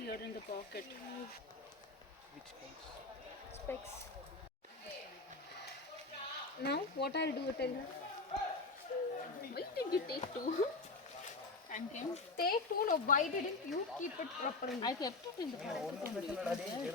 Here in the pocket. Which comes? Specs. Now what I'll do, tell her. Why did you take two? Thank you. Take two, no. Why didn't you keep it properly? I kept it in the pocket only.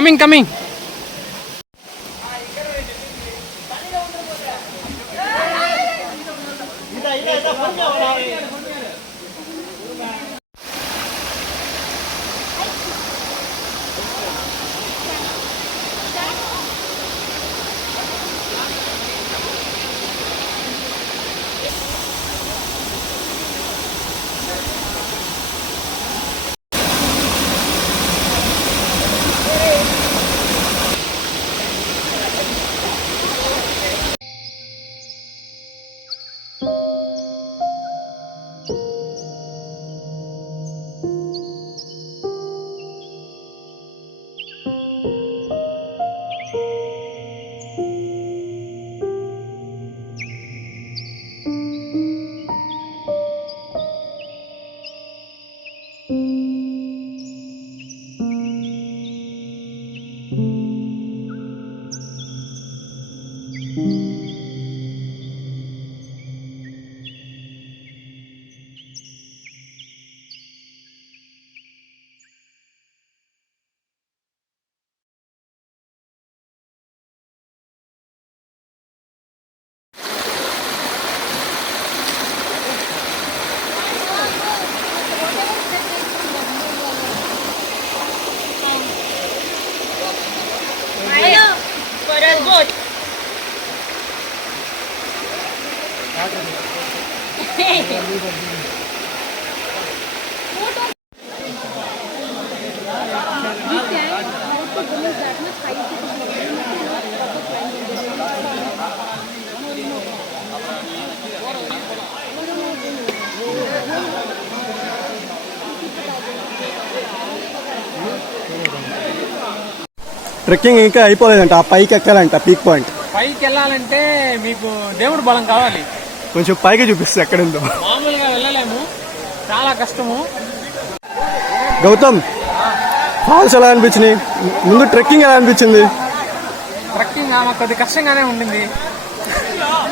Coming. For us both. Trekking ఇంకా అయిపోలేదంట, ఆ పైకి ఎక్కాలంట peak point. పైకి వెళ్ళాలంటే మీకు దేవుడు బలం కావాలి. కొంచెం పైకి చూపిస్తే ఎక్కడుందో. మామూలుగా వెళ్ళలేము, చాలా కష్టము. గౌతమ్, ఫాల్స్ ఎలా అనిపించినాయి? ముందు ట్రెక్కింగ్ ఎలా అనిపించింది? ట్రెక్కింగ్ మాకు కొద్ది కష్టంగానే ఉండింది.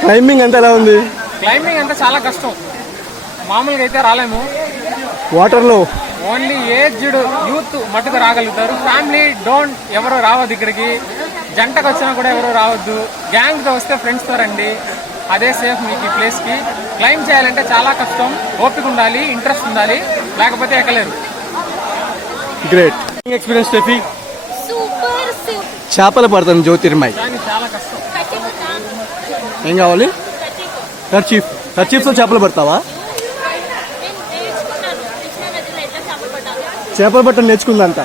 క్లైంబింగ్ అంతా ఎలా ఉంది? క్లైంబింగ్ అంతా చాలా కష్టం, మామూలుగా అయితే రాలేము. వాటర్లో ఓన్లీ ఏజ్డ్ యూత్ మట్టుకు రాగలుగుతారు. ఫ్యామిలీ ఎవరు రావద్దు ఇక్కడికి. జంటకు వచ్చినా కూడా ఎవరు రావద్దు. గ్యాంగ్తో వస్తే ఫ్రెండ్స్తో రండి, అదే సేఫ్ మీకు ఈ ప్లేస్కి. క్లైంబ్ చేయాలంటే చాలా కష్టం, ఓపిక ఉండాలి, ఇంట్రెస్ట్ ఉండాలి, లేకపోతే ఎక్కలేరు. Great experience. Steffi, super. చేపలు పడతాను జ్యోతిర్మయ్. కానీ చాలా కష్టం. ఏం కావాలి? కర్చీఫ్తో చేపలు పడతావా? చేపలు పట్టడం నేర్చుకుందంట.